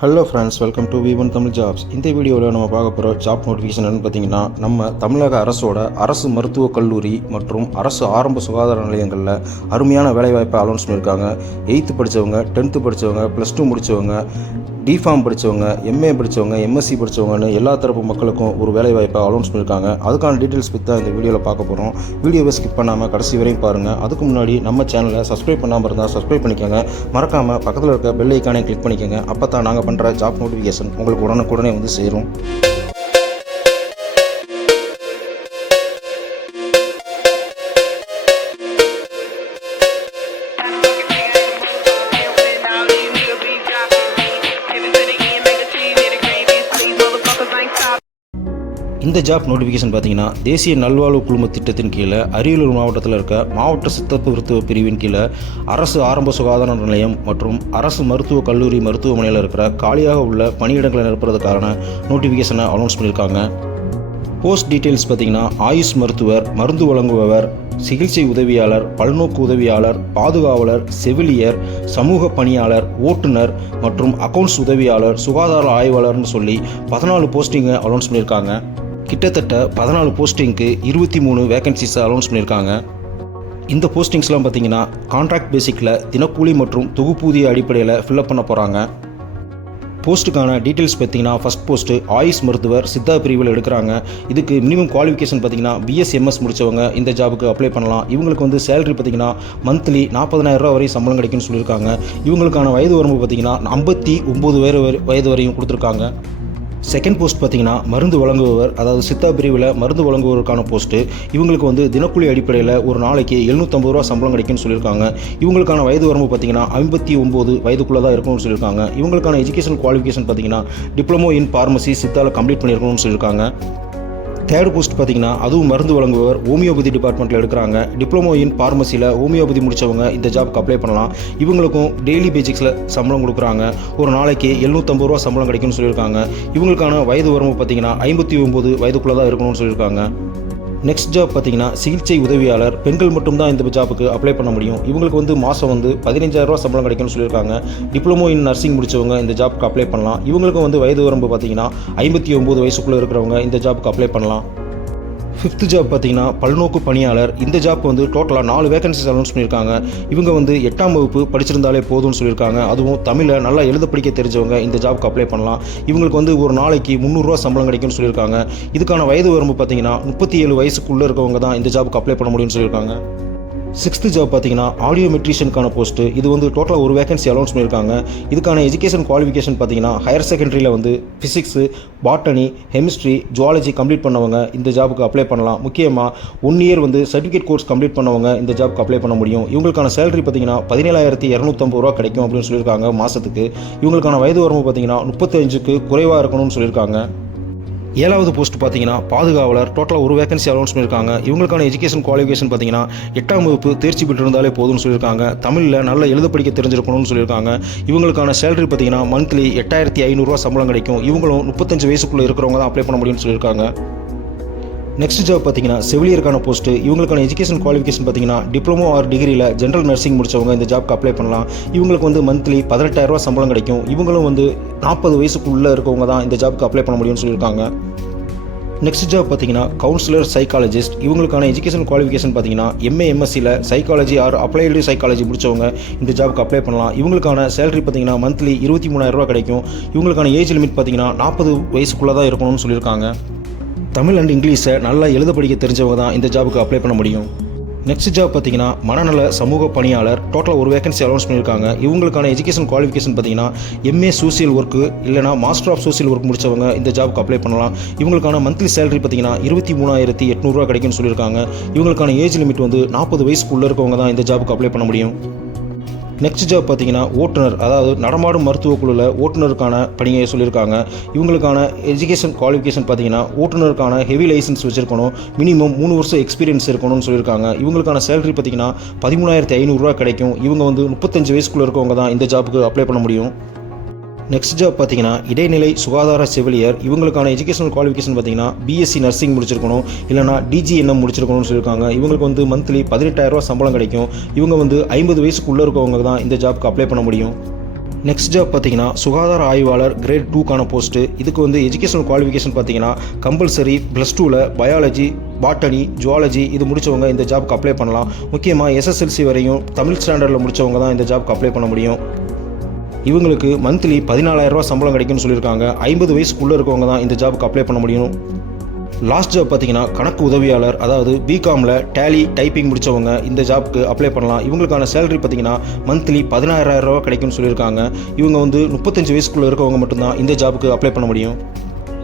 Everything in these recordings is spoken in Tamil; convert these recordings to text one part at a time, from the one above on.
Hello friends, welcome to V1 Tamil jobs. இந்த வீடியோவில் நம்ம பார்க்க போகிற ஜாப் நோட்டிஃபிகேஷன் என்னன்னு பார்த்தீங்கன்னா, நம்ம தமிழக அரசு மருத்துவக் கல்லூரி மற்றும் அரசு ஆரம்ப சுகாதார நிலையங்களில் அருமையான வேலைவாய்ப்பை அனௌன்ஸ் பண்ணியிருக்காங்க. 8th படித்தவங்க, 10th படித்தவங்க, +2 முடித்தவங்க, டிஃபார்ம் படித்தவங்க, MA படித்தவங்க, MSc படித்தவங்கன்னு எல்லா தரப்பு மக்களுக்கும் ஒரு வேலைவாய்ப்பை அனௌன்ஸ் பண்ணியிருக்காங்க. அதுக்கான டீட்டெயில்ஸ் பற்றி தான் இந்த வீடியோவில் பார்க்க போகிறோம். வீடியோவை ஸ்கிப் பண்ணாமல் கடைசி வரையும் பாருங்கள். அதுக்கு முன்னாடி நம்ம சேனலை சப்ஸ்கிரைப் பண்ணாமல் இருந்தால் சப்ஸ்கிரைப் பண்ணிக்கோங்க. மறக்காமல் பக்கத்தில் இருக்க பெல் ஐக்கானை கிளிக் பண்ணிக்கோங்க. அப்போ தான் நாங்கள் பண்ணுற ஜாப் நோட்டிஃபிகேஷன் உங்களுக்கு உடனுக்குடனே வந்து சேரும். இந்த ஜாப் நோட்டிஃபிகேஷன் பார்த்தீங்கன்னா, தேசிய நல்வாழ்வு குழும திட்டத்தின் கீழே அரியலூர் மாவட்டத்தில் இருக்க மாவட்ட சித்தப்பு மருத்துவ பிரிவின் கீழே அரசு ஆரம்ப சுகாதார நிலையம் மற்றும் அரசு மருத்துவக் கல்லூரி மருத்துவமனையில் இருக்கிற காலியாக உள்ள பணியிடங்களை நிரப்புறதுக்கான நோட்டிஃபிகேஷனை அனௌன்ஸ் பண்ணியிருக்காங்க. போஸ்ட் டீட்டெயில்ஸ் பார்த்தீங்கன்னா, ஆயுஷ் மருத்துவர், மருந்து வழங்குபவர், சிகிச்சை உதவியாளர், பல்நோக்கு உதவியாளர், பாதுகாவலர், செவிலியர், சமூக பணியாளர், ஓட்டுநர் மற்றும் அக்கவுண்ட்ஸ் உதவியாளர், சுகாதார ஆய்வாளர்னு சொல்லி 14 போஸ்டிங்கை அனௌன்ஸ் பண்ணியிருக்காங்க. கிட்டத்தட்ட 14 போஸ்டிங்க்கு 23 வேகன்சிஸை அனௌன்ஸ் பண்ணியிருக்காங்க. இந்த போஸ்டிங்ஸ்லாம் பார்த்தீங்கன்னா, கான்ட்ராக்ட் பேசிக்கில் தினக்கூலி மற்றும் தொகுப்பூதிய அடிப்படையில் ஃபில்அப் பண்ண போகிறாங்க. போஸ்ட்டுக்கான டீட்டெயில்ஸ் பார்த்தீங்கன்னா, ஃபஸ்ட் போஸ்ட்டு ஆயுஷ் மருத்துவர் சித்தா பிரிவில் எடுக்கிறாங்க. இதுக்கு மினிமம் குவாலிஃபிகேஷன் பார்த்தீங்கன்னா, BSMS முடித்தவங்க இந்த ஜாபுக்கு அப்ளை பண்ணலாம். இவங்களுக்கு வந்து சேலரி பார்த்தீங்கன்னா மந்த்லி 40,000 ரூபா வரை சம்பளம் கிடைக்கும்னு சொல்லியிருக்காங்க. இவங்களுக்கான வயது வரம்பு பார்த்தீங்கன்னா 59 வயது வரையும் கொடுத்துருக்காங்க. செகண்ட் போஸ்ட் பார்த்தீங்கன்னா, மருந்து வழங்குபவர், அதாவது சித்தா பிரிவில் மருந்து வழங்குபவருக்கான போஸ்ட்டு. இவங்களுக்கு வந்து தினக்கூலி அடிப்படையில் ஒரு நாளைக்கு 750 ரூபா சம்பளம் கிடைக்கும்னு சொல்லியிருக்காங்க. இவங்களுக்கான வயது வரம்பு பார்த்தீங்கன்னா 59 வயதுக்குள்ளே தான் இருக்கணும்னு சொல்லியிருக்காங்க. இவங்களுக்கான எஜுகேஷன் குவாலிஃபிகேஷன் பார்த்தீங்கன்னா, டிப்ளமோ இன் ஃபார்மசி சித்தாவில் கம்ப்ளீட் பண்ணியிருக்கணும்னு சொல்லியிருக்காங்க. தேர்ட் போஸ்ட் பார்த்தீங்கன்னா, அதுவும் மருந்து வழங்குபவர், ஹோமியோபதி டிபார்ட்மெண்ட்டில் எடுக்கிறாங்க. டிப்ளமோ இன் ஃபார்மசியில் ஹோமியோபதி முடித்தவங்க இந்த ஜாப்க்கு அப்ளை பண்ணலாம். இவங்களுக்கும் டெய்லி பேசிக்ஸில் சம்பளம் கொடுக்குறாங்க. ஒரு நாளைக்கு 750 ரூபா சம்பளம் கிடைக்கும்னு சொல்லியிருக்காங்க. இவங்களுக்கான வயது வரம்பு பார்த்தீங்கன்னா 59 வயதுக்குள்ளே தான் இருக்கணும்னு சொல்லியிருக்காங்க. நெக்ஸ்ட் ஜாப் பார்த்தீங்கன்னா, சிகிச்சை உதவியாளர். பெண்கள் மட்டும்தான் இந்த ஜாப்புக்கு அப்ளை பண்ண முடியும். இவங்களுக்கு வந்து மாதம் வந்து 15,000 ரூபா சம்பளம் கிடைக்கும்னு சொல்லியிருக்காங்க. டிப்ளமோ இன் நர்சிங் முடித்தவங்க இந்த ஜாப்புக்கு அப்ளை பண்ணலாம். இவங்களுக்கும் வந்து வயது வரம்பு பார்த்தீங்கன்னா 59 வயசுக்குள்ளே இருக்கிறவங்க இந்த ஜாப்புக்கு அப்ளை பண்ணலாம். ஃபிஃப்த் ஜாப் பார்த்தீங்கன்னா, பல்நோக்கு பணியாளர். இந்த ஜாப் வந்து டோட்டலாக 4 வேகன்சிஸ் அனௌன்ஸ் பண்ணியிருக்காங்க. இவங்க வந்து 8ஆம் வகுப்பு படிச்சிருந்தாலே போதும்னு சொல்லியிருக்காங்க. அதுவும் தமிழை நல்லா எழுத படிக்க தெரிஞ்சவங்க இந்த ஜாப்க்கு அப்ளை பண்ணலாம். இவங்களுக்கு வந்து ஒரு நாளைக்கு 300 ரூபா சம்பளம் கிடைக்கும்னு சொல்லியிருக்காங்க. இதுக்கான வயது வரம்பு பார்த்தீங்கன்னா 37 வயசுக்குள்ளே இருக்கவங்க தான் இந்த ஜாப்க்கு அப்ளை பண்ண முடியும்னு சொல்லியிருக்காங்க. 6th ஜாப் பார்த்தீங்கன்னா, ஆடியோ மெட்ரிஷியனுக்கான போஸ்ட்டு. இது வந்து டோட்டலாக ஒரு வேகன்சி அனௌன்ஸ் பண்ணியிருக்காங்க. இதுக்கான எஜுகேஷன் குவாலிஃபிகேஷன் பார்த்தீங்கன்னா, ஹையர் செகண்டரியில் வந்து physics, botany, chemistry, zoology complete பண்ணவங்க இந்த ஜாபுக்கு அப்ளை பண்ணலாம். முக்கியமாக 1 இயர் வந்து சர்டிஃபிகேட் கோர்ஸ் கம்ப்ளீட் பண்ணவங்க இந்த ஜாபுக்கு அப்ளை பண்ண முடியும். இவங்களுக்கான சேலரி பார்த்தீங்கன்னா 17,250 ரூபா கிடைக்கும் அப்படின்னு சொல்லியிருக்காங்க மாதத்துக்கு. இவங்களுக்கான வயது வரம்பு பார்த்தீங்கன்னா 35க்கு குறைவாக இருக்கணும்னு சொல்லியிருக்காங்க. 7வது போஸ்ட் பார்த்தீங்கன்னா, பாதுகாவலர். டோட்டலாக ஒரு வேகன்சி அனௌன்ஸ் பண்ணியிருக்காங்க. இவங்களுக்கான எஜுகேஷன் குவாலிஃபிகேஷன் பார்த்தீங்கன்னா 8ஆம் வகுப்பு தேர்ச்சி பெற்றிருந்தாலே போதும்னு சொல்லியிருக்காங்க. தமிழில் நல்லா எழுத படிக்க தெரிஞ்சிருக்கணும்னு சொல்லியிருக்காங்க. இவங்களுக்கான சேலரி பார்த்தீங்கன்னா மந்த்லி 8,500 ரூபா சம்பளம் கிடைக்கும். இவங்களும் 35 வயசுக்குள்ளே இருக்கிறவங்க தான் அப்ளை பண்ண முடியும்னு சொல்லியிருக்காங்க. நெக்ஸ்ட் ஜாப் பார்த்தீங்கன்னா, செவிலியருக்கான போஸ்ட்டு. இவங்களுக்கான எஜுகேஷன் குவாலிஃபிகேஷன் பார்த்தீங்கன்னா, டிப்ளமோ ஆர் டிகிரியில் ஜென்ரல் நர்சிங் முடித்தவங்க இந்த ஜாப்க்கு அப்ளை பண்ணலாம். இவங்களுக்கு வந்து மந்த்லி 18,000 ரூபா சம்பளம் கிடைக்கும். இவங்களும் வந்து 40 வயசுக்குள்ளே இருக்கவங்க தான் இந்த ஜாப்க்கு அப்ளை பண்ண முடியும்னு சொல்லியிருக்காங்க. நெக்ஸ்ட் ஜாப் பார்த்தீங்கன்னா, கவுன்சிலர் சைக்காலஜிஸ்ட். இவங்களுக்கான எஜுகேஷன் குவாலிஃபிகேஷன் பார்த்தீங்கன்னா, MA MScயில் சைக்காலஜி ஆர் அப்ளைடு சைக்காலஜி முடித்தவங்க இந்த ஜாப்க்கு அப்ளை பண்ணலாம். இவங்களுக்கான சேலரி பார்த்தீங்கன்னா மந்த்லி 23,000 ரூபா கிடைக்கும். இவங்களுக்கான ஏஜ் லிமிட் பார்த்தீங்கன்னா 40 வயசுக்குள்ளே தான் இருக்கணும்னு சொல்லியிருக்காங்க. தமிழ் அண்ட் இங்கிலீஷை நல்லா எழுத படிக்க தெரிஞ்சவங்க தான் இந்த ஜாபுக்கு அப்ளை பண்ண முடியும். நெக்ஸ்ட் ஜாப் பார்த்தீங்கன்னா, மனநல சமூக பணியாளர். டோட்டலாக ஒரு வேகன்சி அனௌன்ஸ் பண்ணியிருக்காங்க. இவங்களுக்கான எஜுகேஷன் குவாலிஃபிகேஷன் பார்த்தீங்கன்னா, MA சோசியல் ஒர்க்கு இல்லைனா மாஸ்டர் ஆஃப் சோசியல் ஒர்க் முடித்தவங்க இந்த ஜாபுக்கு அப்ளை பண்ணலாம். இவங்களுக்கான மந்த்லி சேலரி பார்த்தீங்கன்னா 23,800 ரூபா கிடைக்கும்னு சொல்லியிருக்காங்க. இவங்களுக்கான ஏஜ் லிமிட் வந்து 40 வயசுக்குள்ளே இருக்கவங்க தான் இந்த ஜாபுக்கு அப்ளை பண்ண முடியும். நெக்ஸ்ட் ஜாப் பார்த்தீங்கன்னா, ஓட்டுநர், அதாவது நடமாடும் மருத்துவக் குழுவில் ஓட்டுநருக்கான பணியை சொல்லியிருக்காங்க. இவங்களுக்கான எஜுகேஷன் குவாலிஃபிகேஷன் பார்த்தீங்கன்னா, ஓட்டுநருக்கான ஹெவி லைசன்ஸ் வச்சுருக்கணும். மினிமம் 3 வருஷம் எக்ஸ்பீரியன்ஸ் இருக்கணும்னு சொல்லியிருக்காங்க. இவங்களுக்கான சேலரி பார்த்தீங்கன்னா 13,500 ரூபா கிடைக்கும். இவங்க வந்து 35 வயசுக்குள்ளே இருக்கவங்க தான் இந்த ஜாபுக்கு அப்ளை பண்ண முடியும். நெக்ஸ்ட் ஜாப் பார்த்தீங்கன்னா, இடைநிலை சுகாதார செவிலியர். இவங்களுக்கான எஜுகேஷனல் குவாலிஃபிகேஷன் பார்த்தீங்கன்னா, BSc நர்சிங் முடிச்சிருக்கணும், இல்லைனா DGNM முடிச்சிருக்கணும்னு சொல்லியிருக்காங்க. இவங்களுக்கு வந்து மந்த்லி 18,000 ரூபா சம்பளம் கிடைக்கும். இவங்க வந்து 50 வயசுக்குள்ளே இருக்கவங்க தான் இந்த ஜாப்க்கு அப்ளை பண்ண முடியும். நெக்ஸ்ட் ஜாப் பார்த்தீங்கன்னா சுகாதார ஆய்வாளர் கிரேட் 2க்கான போஸ்ட்டு. இதுக்கு வந்து எஜுகேஷனல் குவாலிஃபிகேஷன் பார்த்தீங்கன்னா கம்பல்சரி +2ல் பயாலஜி, பாட்டனி, ஜுவாலஜி இது முடித்தவங்க இந்த ஜாப்க்கு அப்ளை பண்ணலாம். முக்கியமாக SSLC வரையும் தமிழ் ஸ்டாண்டர்டில் முடித்தவங்க தான் இந்த ஜாப்க்கு அப்ளை பண்ண முடியும். இவங்களுக்கு மந்த்லி 14,000 ரூபா சம்பளம் கிடைக்கும்னு சொல்லியிருக்காங்க. 50 வயசுக்குள்ளே இருக்கவங்க தான் இந்த ஜாப்க்கு அப்ளை பண்ண முடியும். லாஸ்ட் ஜாப் பார்த்தீங்கன்னா கணக்கு உதவியாளர், அதாவது பிகாமில் டேலி டைப்பிங் முடித்தவங்க இந்த ஜாப்க்கு அப்ளை பண்ணலாம். இவங்களுக்கான சேலரி பார்த்தீங்கன்னா மந்த்லி 16,000 ரூபா கிடைக்கும்னு சொல்லியிருக்காங்க. இவங்க வந்து 35 வயசுக்குள்ளே இருக்கவங்க மட்டும்தான் இந்த ஜாப்க்கு அப்ளை பண்ண முடியும்.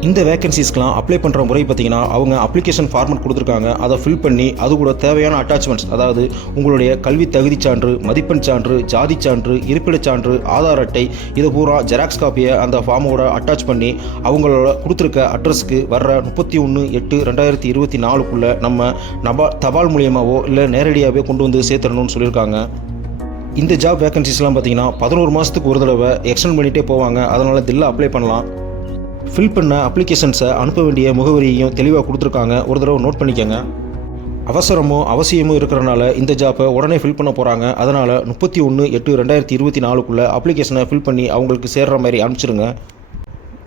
இந்த வேகன்சிஸ்க்கெலாம் அப்ளை பண்ணுற முறை பார்த்தீங்கன்னா அவங்க அப்ளிகேஷன் ஃபார்மட் கொடுத்துருக்காங்க. அதை ஃபில் பண்ணி அது கூட தேவையான அட்டாச்மெண்ட்ஸ், அதாவது உங்களுடைய கல்வி தகுதி சான்று, மதிப்பெண் சான்று, ஜாதி சான்று, இருப்பிடச் சான்று, ஆதார் அட்டை இதை பூரா ஜெராக்ஸ் காப்பியை அந்த ஃபார்மோட அட்டாச் பண்ணி அவங்களோட கொடுத்துருக்க அட்ரஸ்க்கு வர்ற 31/8/2024க்குள்ளே நம்ம தபால் மூலியமாகவோ இல்லை நேரடியாகவே கொண்டு வந்து சேர்த்துடணும்னு சொல்லியிருக்காங்க. இந்த ஜாப் வேகன்சிஸ்லாம் பார்த்தீங்கன்னா 11 மாதத்துக்கு ஒரு தடவை எக்ஸ்டெண்ட் பண்ணிகிட்டே போவாங்க. அதனால் இதில் அப்ளை பண்ணலாம். ஃபில் பண்ண அப்ளிகேஷன்ஸை அனுப்ப வேண்டிய முகவரியையும் தெளிவாக கொடுத்துருக்காங்க. ஒரு தடவை நோட் பண்ணிக்கோங்க. அவசியமும் இருக்கிறனால இந்த ஜாப்பை உடனே ஃபில் பண்ண போகிறாங்க. அதனால் 31/8/2024க்குள்ளே அப்ளிகேஷனை ஃபில் பண்ணி அவங்களுக்கு சேர்கிற மாதிரி அனுப்பிச்சிடுங்க.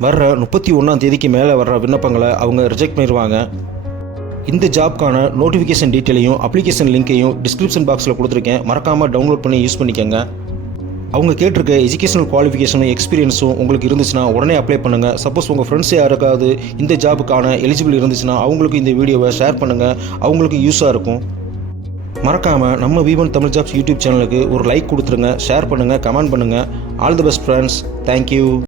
வர்ற 31ஆம் தேதிக்கு மேலே வர்ற விண்ணப்பங்களை அவங்க ரிஜெக்ட் பண்ணிடுவாங்க. இந்த ஜாப்க்கான நோட்டிஃபிகேஷன் டீட்டெயிலையும் அப்ளிகேஷன் லிங்க்கையும் டிஸ்கிரிப்ஷன் பாக்ஸில் கொடுத்துருக்கேன். மறக்காமல் டவுன்லோட் பண்ணி யூஸ் பண்ணிக்கோங்க. அவங்க கேட்டிருக்க எஜுகேஷனல் குவாலிஃபிகேஷனும் எக்ஸ்பீரியன்ஸும் உங்களுக்கு இருந்துச்சுன்னா உடனே அப்ளை பண்ணுங்கள். சப்போஸ் உங்கள் ஃப்ரெண்ட்ஸ் யாருக்காவது இந்த ஜாபுக்கான எலிஜிபிள் இருந்துச்சுன்னா அவங்களுக்கு இந்த வீடியோவை ஷேர் பண்ணுங்கள். அவங்களுக்கு யூஸாக இருக்கும். மறக்காமல் நம்ம V1 தமிழ் ஜாப்ஸ் யூடியூப் சேனலுக்கு ஒரு லைக் கொடுத்துருங்க, ஷேர் பண்ணுங்கள், கமெண்ட் பண்ணுங்கள். All the best friends. Thank you.